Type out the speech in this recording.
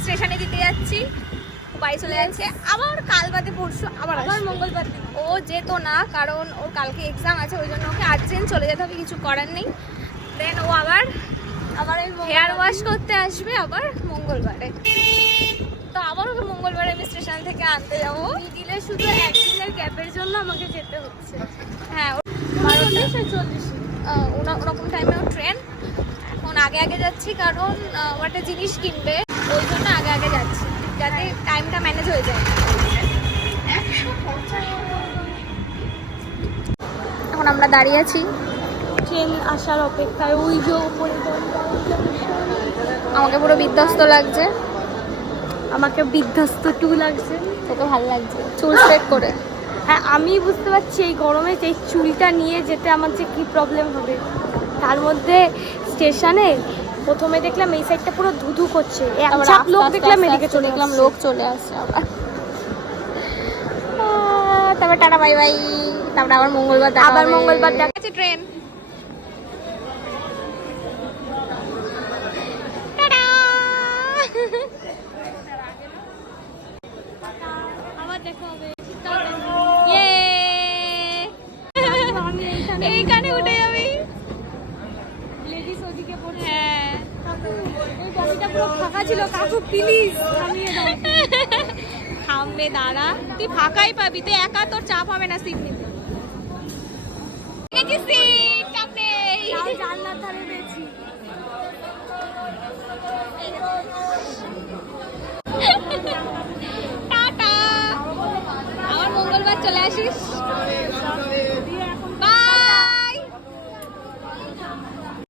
স্টেশনে দিতে যাচ্ছি, বাড়ি চলে যাচ্ছে। আবার কাল বাদে পরশু আবার মঙ্গলবার ও যেত না, কারণ ওর কালকে এক্সাম আছে, ওই জন্য ওকে আর্জেন্ট চলে যেতে হবে, কিছু করার নেই। দেন ও আবার হেয়ার ওয়াশ করতে আসবে আবার মঙ্গলবারে। তো আবার ওকে মঙ্গলবারে আমি স্টেশন থেকে আনতে যাবো। দিলে শুধু একদিনের ক্যাবের জন্য আমাকে যেতে হচ্ছে। হ্যাঁ, 12:40 ওরকম টাইমে ও ট্রেন। এখন আগে আগে যাচ্ছি কারণ ও একটা জিনিস কিনবে, ওই জন্য আগে আগে যাচ্ছি যাতে টাইমটা ম্যানেজ হয়ে যায়। এখন আমরা দাঁড়িয়ে আছি ট্রেন আসার অপেক্ষায়। ওই যে উপরে আমাকে পুরো বিধ্বস্ত লাগছে। আমাকে বিধ্বস্ত টু লাগছে। তোকে ভালো লাগছে চুল স্ট্রেট করে? হ্যাঁ, আমি বুঝতে পারছি এই গরমে এই চুলটা নিয়ে যেতে আমার যে কী প্রবলেম হবে। তার মধ্যে স্টেশনে প্রথমে দেখলাম এই সাইডটা পুরো ধুধু করছে, লোক দেখলাম এদিকে চলে দেখলাম লোক চলে আসছে আবার। তারপর টাটা বাই বাই। তারপর আবার মঙ্গলবার দেখা যাচ্ছে ট্রেন। আবার দেখা হবে। এইখানে উঠে যাবি। লেডিস ওদিকে পড়ছে। হ্যাঁ, এই গাড়িটা পুরো ফাঁকা ছিল। কাকু প্লিজ থামিয়ে দাও। থামবে, দাঁড়া, তুই ফাঁকাই পাবি, তুই একা, তোর চাপ হবে না সিট নিতে। চাপ নেই।